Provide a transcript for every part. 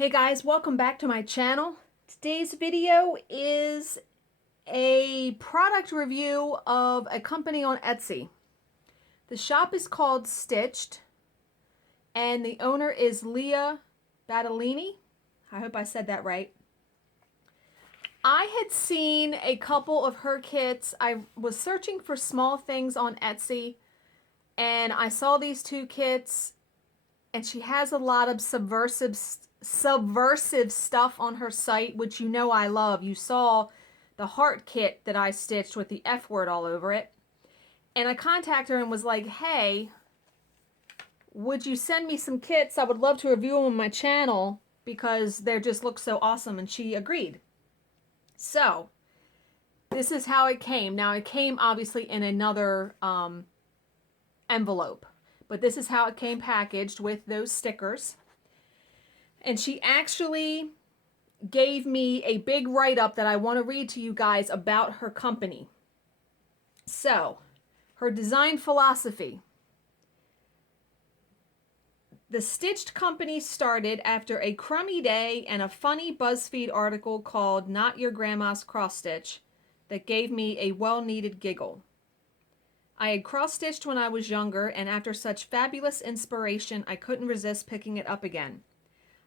Hey guys, welcome back to my channel. Today's video is a product review of a company on Etsy. The shop is called Stitched and the owner is Leah Battellini. I hope I said that right. I had seen a couple of her kits. I was searching for small things on Etsy and I saw these two kits, and she has a lot of subversive stuff on her site, which you know I love. You saw the heart kit that I stitched with the F word all over it. And I contacted her and was like, hey, would you send me some kits? I would love to review them on my channel because they just look so awesome. And she agreed. So this is how it came. Now it came obviously in another envelope, but this is how it came packaged with those stickers. And she actually gave me a big write-up that I want to read to you guys about her company. So, her design philosophy. The Stitched company started after a crummy day and a funny BuzzFeed article called Not Your Grandma's Cross Stitch that gave me a well-needed giggle. I had cross-stitched when I was younger, and after such fabulous inspiration, I couldn't resist picking it up again.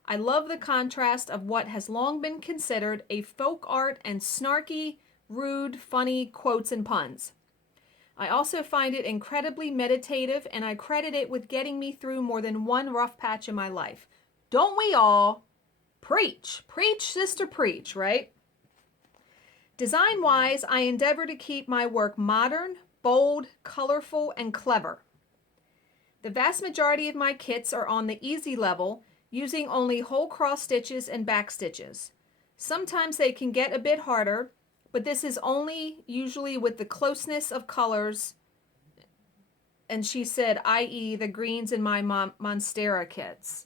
I love the contrast of what has long been considered a folk art and snarky, rude, funny quotes and puns. I also find it incredibly meditative, and I credit it with getting me through more than one rough patch in my life. Don't we all? Preach. Preach, sister, preach, right? Design-wise, I endeavor to keep my work modern, bold, colorful, and clever. The vast majority of my kits are on the easy level, using only whole cross stitches and back stitches. Sometimes they can get a bit harder, but this is only usually with the closeness of colors. And she said, i.e. the greens in my Monstera kits.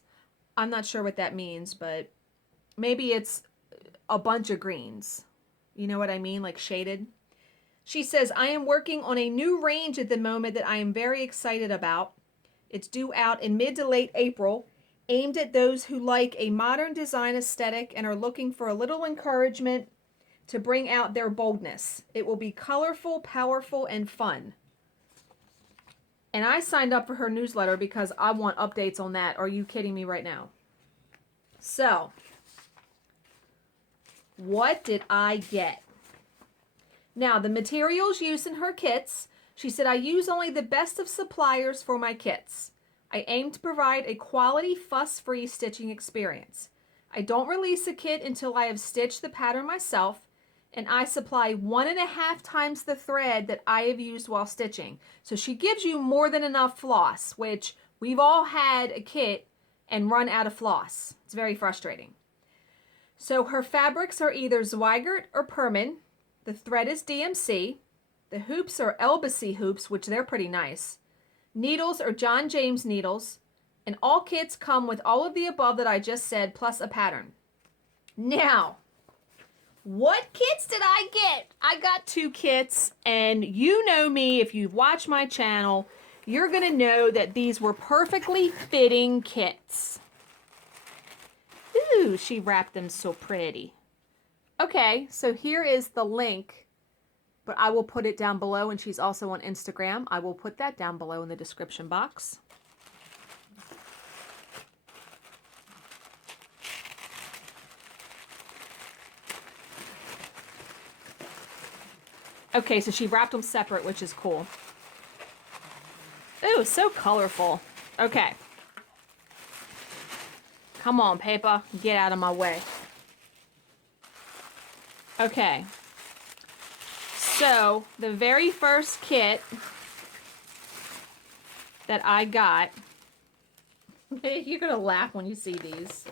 I'm not sure what that means, but maybe it's a bunch of greens. You know what I mean? Like shaded. She says, I am working on a new range at the moment that I am very excited about. It's due out in mid to late April, aimed at those who like a modern design aesthetic and are looking for a little encouragement to bring out their boldness. It will be colorful, powerful, and fun. And I signed up for her newsletter because I want updates on that. Are you kidding me right now? So, what did I get? Now, the materials used in her kits, she said, I use only the best of suppliers for my kits. I aim to provide a quality, fuss-free stitching experience. I don't release a kit until I have stitched the pattern myself, and I supply 1.5 times the thread that I have used while stitching. So she gives you more than enough floss, which we've all had a kit and run out of floss. It's very frustrating. So her fabrics are either Zweigart or Perman. The thread is DMC. The hoops are Elbacy hoops, which they're pretty nice. Needles are John James needles. And all kits come with all of the above that I just said, plus a pattern. Now, what kits did I get? I got 2 kits, and you know me, if you've watched my channel, you're going to know that these were perfectly fitting kits. Ooh, she wrapped them so pretty. Okay, so here is the link, but I will put it down below, and she's also on Instagram. I will put that down below in the description box. Okay, so she wrapped them separate, which is cool. Ooh, so colorful. Okay. Come on, paper. Get out of my way. Okay. So, the very first kit that I got, you're going to laugh when you see these.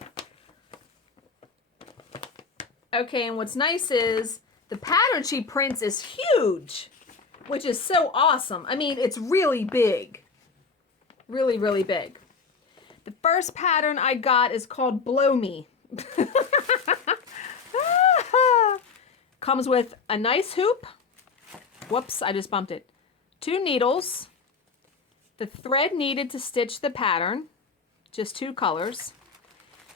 Okay, and what's nice is the pattern she prints is huge, which is so awesome. I mean, it's really big. Really, really big. The first pattern I got is called Blow Me. Comes with a nice hoop. Whoops, I just bumped it. 2 needles. The thread needed to stitch the pattern. Just 2 colors.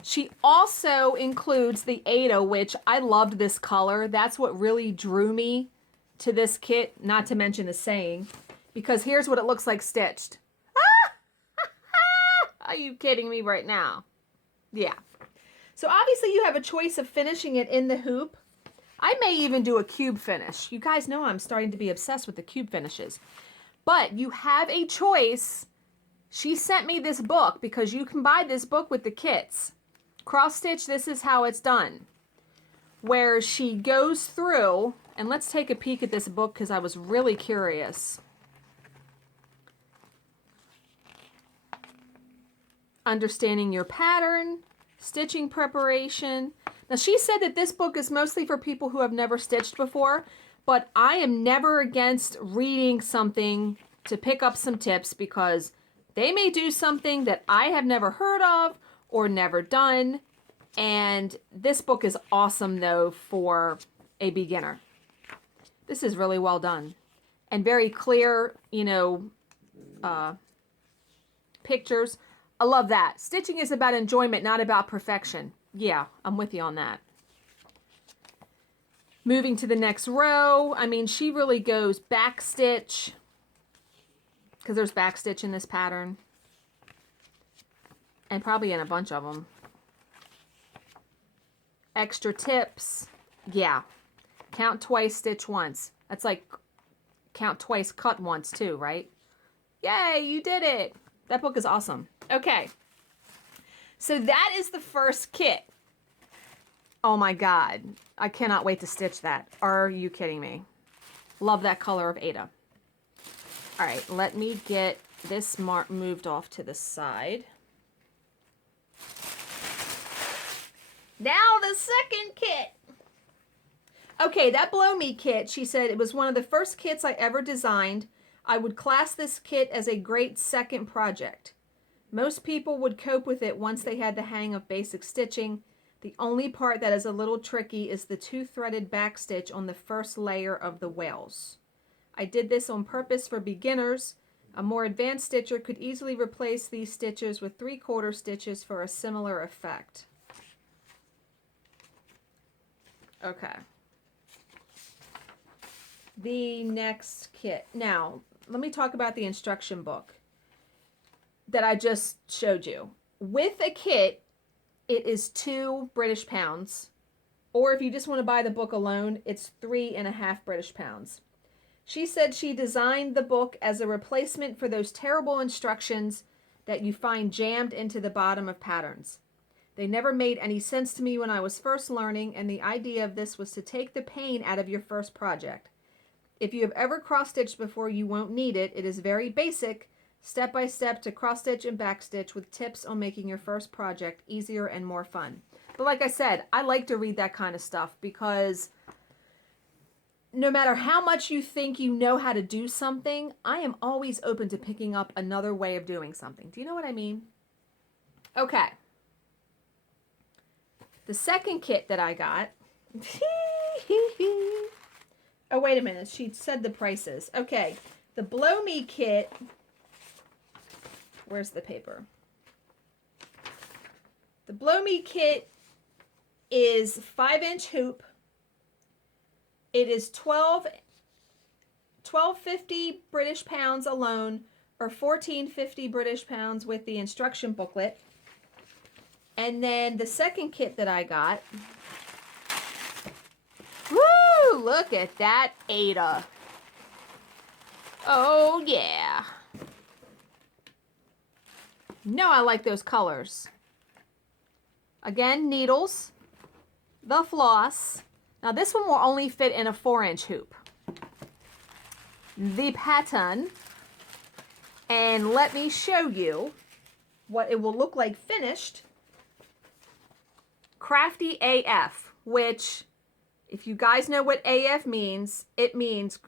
She also includes the Ada, which I loved this color. That's what really drew me to this kit, not to mention the saying, because here's what it looks like stitched. Are you kidding me right now? Yeah. So obviously you have a choice of finishing it in the hoop. I may even do a cube finish. You guys know I'm starting to be obsessed with the cube finishes. But you have a choice. She sent me this book because you can buy this book with the kits. Cross stitch, this is how it's done. Where she goes through, and let's take a peek at this book because I was really curious. Understanding your pattern, stitching preparation. Now she said that this book is mostly for people who have never stitched before, but I am never against reading something to pick up some tips because they may do something that I have never heard of or never done. And this book is awesome though for a beginner. This is really well done and very clear, you know, pictures. I love that. Stitching is about enjoyment, not about perfection. Yeah, I'm with you on that. Moving to the next row. I mean, she really goes back stitch because there's back stitch in this pattern and probably in a bunch of them. Extra tips. Yeah. Count twice, stitch once. That's like count twice, cut once too, right? Yay, you did it. That book is awesome. Okay. So that is the first kit. Oh my God. I cannot wait to stitch that. Are you kidding me? Love that color of Ada. All right, let me get this moved off to the side. Now the second kit. Okay, that Blow Me kit, she said it was one of the first kits I ever designed. I would class this kit as a great second project. Most people would cope with it once they had the hang of basic stitching. The only part that is a little tricky is the two-threaded backstitch on the first layer of the wales. I did this on purpose for beginners. A more advanced stitcher could easily replace these stitches with 3/4 stitches for a similar effect. Okay. The next kit. Now, let me talk about the instruction book that I just showed you. With a kit, it is 2 British pounds. Or if you just want to buy the book alone, it's 3.5 British pounds. She said she designed the book as a replacement for those terrible instructions that you find jammed into the bottom of patterns. They never made any sense to me when I was first learning, and the idea of this was to take the pain out of your first project. If you have ever cross-stitched before, you won't need it. It is very basic, step-by-step to cross-stitch and backstitch with tips on making your first project easier and more fun. But like I said, I like to read that kind of stuff because no matter how much you think you know how to do something, I am always open to picking up another way of doing something. Do you know what I mean? Okay. The second kit that I got. Oh, wait a minute. She said the prices. Okay. The Blow Me kit. Where's the paper? The Blow Me kit is 5-inch hoop. It is 1250 British pounds alone, or 1450 British pounds with the instruction booklet. And then the second kit that I got. Woo! Look at that Ada. Oh yeah. No, I like those colors. Again, needles, the floss. Now this one will only fit in a 4-inch hoop. The pattern. And let me show you what it will look like finished. Crafty AF, which, if you guys know what AF means, it means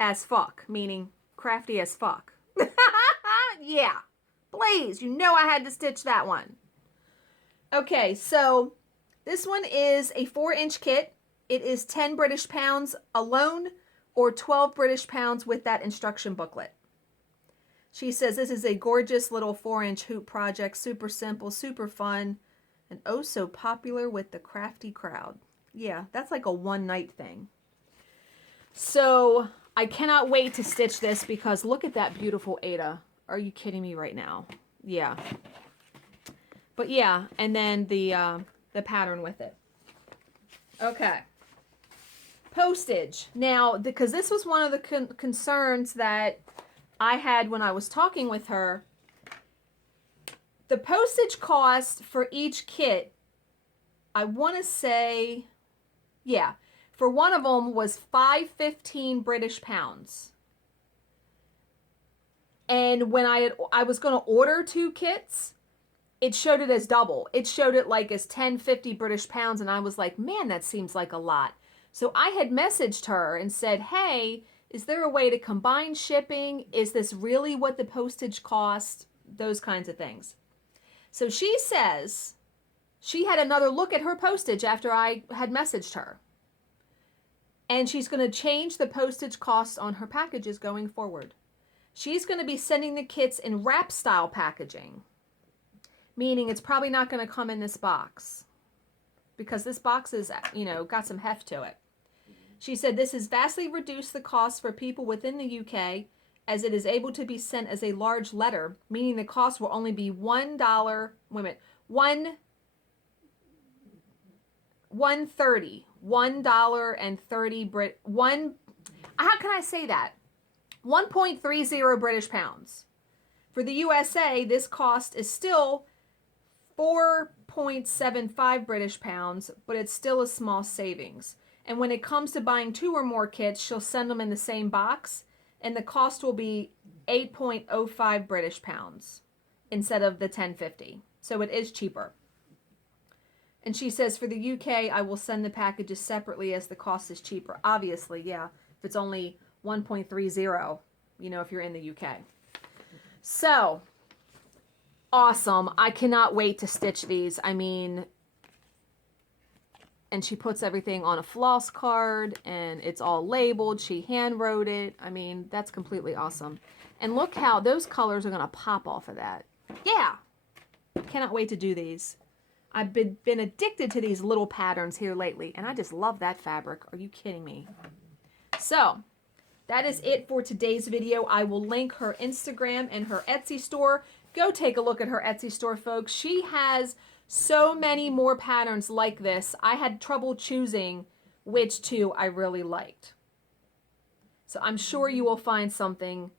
as fuck, meaning crafty as fuck. Yeah, please, you know I had to stitch that one. Okay, so this one is a 4-inch kit. It is 10 British pounds alone or 12 British pounds with that instruction booklet. She says this is a gorgeous little 4-inch hoop project, super simple, super fun, And oh so popular with the crafty crowd. Yeah, that's like a one-night thing. So I cannot wait to stitch this because look at that beautiful Ada. Are you kidding me right now? Yeah. But yeah, and then the pattern with it. Okay. Postage. Now, because this was one of the concerns that I had when I was talking with her, the postage cost for each kit, I want to say, yeah, for one of them was $5.15 British pounds. And when I was going to order 2 kits, it showed it as double. It showed it like as 10.50 British pounds, and I was like, man, that seems like a lot. So I had messaged her and said, hey, is there a way to combine shipping? Is this really what the postage cost? Those kinds of things. So she says she had another look at her postage after I had messaged her. And she's going to change the postage costs on her packages going forward. She's going to be sending the kits in wrap style packaging, meaning it's probably not going to come in this box because this box is, you know, got some heft to it. She said this has vastly reduced the cost for people within the UK as it is able to be sent as a large letter, meaning the cost will only be $1, wait a minute, $1.30 how can I say that? 1.30 British pounds. For the USA, this cost is still 4.75 British pounds, but it's still a small savings. And when it comes to buying 2 or more kits, she'll send them in the same box, and the cost will be 8.05 British pounds instead of the 10.50. So it is cheaper. And she says for the UK, I will send the packages separately as the cost is cheaper. Obviously, yeah, if it's only 1.30, you know, if you're in the UK. So, awesome. I cannot wait to stitch these. I mean, and she puts everything on a floss card, and it's all labeled. She hand wrote it. I mean, that's completely awesome. And look how those colors are going to pop off of that. Yeah. Cannot wait to do these. I've been addicted to these little patterns here lately, and I just love that fabric. Are you kidding me? So, that is it for today's video. I will link her Instagram and her Etsy store. Go take a look at her Etsy store, folks. She has so many more patterns like this. I had trouble choosing which 2 I really liked. So I'm sure you will find something.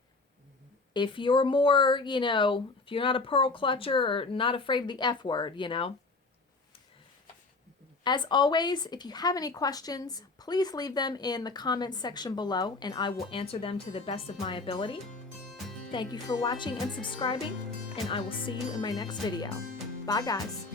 If you're more, you know, if you're not a pearl clutcher or not afraid of the F word, you know. As always, if you have any questions, please leave them in the comments section below, and I will answer them to the best of my ability. Thank you for watching and subscribing, and I will see you in my next video. Bye, guys.